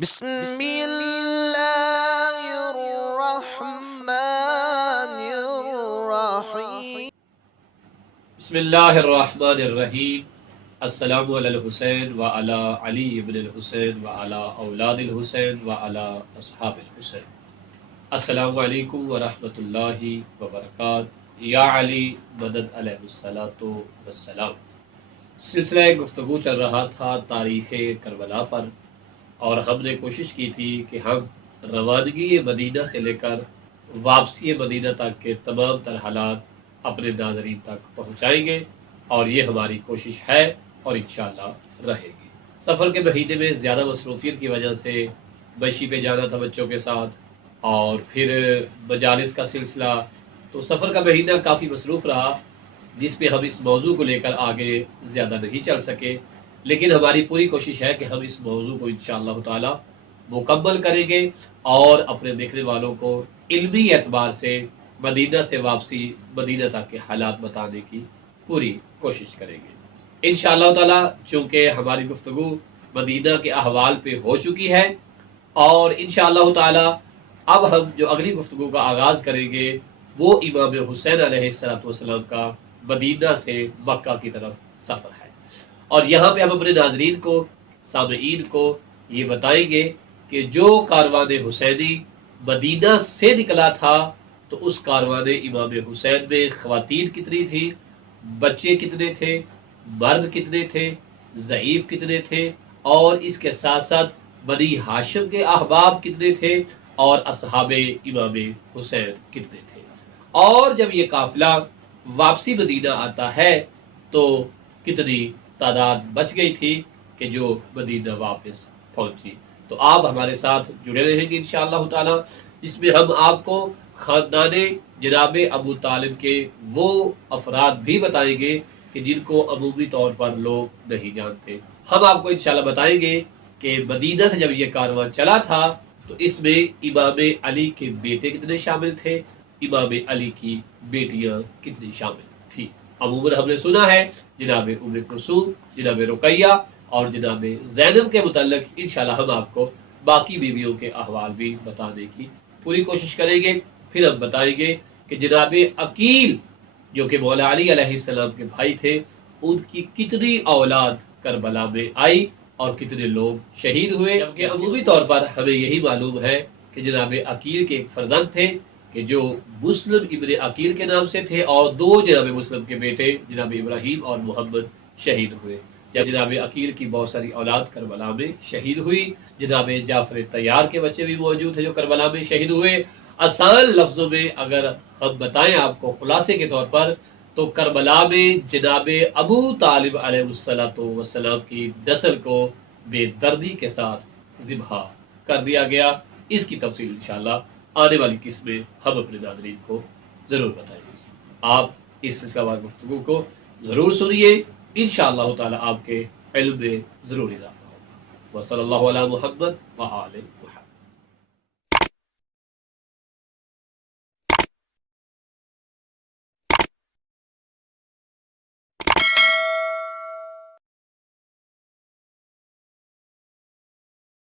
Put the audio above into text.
بسم اللہ الرحمن الرحیم. بسم اللہ الرحمن الرحیم. السلام علی الحسین وعلی علی ابن الحسین وعلی اولاد الحسین وعلی اصحاب الحسین. السلام علیکم ورحمۃ اللہ وبرکاتہ. یا علی مدد علیہ الصلاۃ والسلام. سلسلہ گفتگو چل رہا تھا تاریخ کربلا پر، اور ہم نے کوشش کی تھی کہ ہم روانگی مدینہ سے لے کر واپسی مدینہ تک کے تمام تر حالات اپنے ناظرین تک پہنچائیں گے، اور یہ ہماری کوشش ہے اور انشاءاللہ رہے گی. سفر کے مہینے میں زیادہ مصروفیت کی وجہ سے مشی پہ جانا تھا بچوں کے ساتھ، اور پھر مجالس کا سلسلہ، تو سفر کا مہینہ کافی مصروف رہا، جس پہ ہم اس موضوع کو لے کر آگے زیادہ نہیں چل سکے. لیکن ہماری پوری کوشش ہے کہ ہم اس موضوع کو انشاءاللہ تعالی مکمل کریں گے، اور اپنے دیکھنے والوں کو علمی اعتبار سے مدینہ سے واپسی مدینہ تک کے حالات بتانے کی پوری کوشش کریں گے انشاءاللہ تعالی. چونکہ ہماری گفتگو مدینہ کے احوال پہ ہو چکی ہے، اور انشاءاللہ تعالی اب ہم جو اگلی گفتگو کا آغاز کریں گے وہ امام حسین علیہ السلام کا مدینہ سے مکہ کی طرف سفر ہے. اور یہاں پہ ہم اپنے ناظرین کو، سامعین کو یہ بتائیں گے کہ جو کاروان حسینی مدینہ سے نکلا تھا تو اس کاروان امام حسین میں خواتین کتنی تھی، بچے کتنے تھے، مرد کتنے تھے، ضعیف کتنے تھے، اور اس کے ساتھ ساتھ بنی ہاشم کے احباب کتنے تھے، اور اصحاب امام حسین کتنے تھے. اور جب یہ قافلہ واپسی مدینہ آتا ہے تو کتنی تعداد بچ گئی تھی کہ جو مدینہ واپس پہنچی. تو آپ ہمارے ساتھ جڑے رہیں گے انشاءاللہ تعالی، جس میں ہم آپ کو خاندان جناب ابو طالب کے وہ افراد بھی بتائیں گے کہ جن کو عمومی طور پر لوگ نہیں جانتے. ہم آپ کو انشاءاللہ بتائیں گے کہ مدینہ سے جب یہ کارواں چلا تھا تو اس میں امام علی کے بیٹے کتنے شامل تھے، امام علی کی بیٹیاں کتنی شامل تھی. عموماً ہم نے سنا ہے جناب ام کلثوم، جناب رقیہ اور جناب زینب کے متعلق انشاءاللہ ہم آپ کو باقی بیویوں کے احوال بھی بتانے کی پوری کوشش کریں گے. پھر ہم بتائیں گے کہ جناب عقیل جو کہ مولا علی علیہ السلام کے بھائی تھے، ان کی کتنی اولاد کربلا میں آئی اور کتنے لوگ شہید ہوئے. جبکہ عمومی طور پر ہمیں یہی معلوم ہے کہ جناب عقیل کے ایک فرزند تھے کہ جو مسلم ابن عقیل کے نام سے تھے، اور دو جناب مسلم کے بیٹے جناب ابراہیم اور محمد شہید ہوئے. جب جناب عقیل کی بہت ساری اولاد کربلا میں شہید ہوئی. جناب جعفر طیار کے بچے بھی موجود تھے جو کربلا میں شہید ہوئے. آسان لفظوں میں اگر ہم بتائیں آپ کو خلاصے کے طور پر، تو کربلا میں جناب ابو طالب علیہ السلام کی نسل کو بے دردی کے ساتھ ذبح کر دیا گیا. اس کی تفصیل انشاءاللہ آنے والی قسمیں ہم اپنے ناظرین کو ضرور بتائیں گے. آپ اس سلسلہ وار گفتگو کو ضرور سنیے، انشاءاللہ تعالی آپ کے علم میں ضرور اضافہ ہوگا. وصلی اللہ علی محمد وآلہ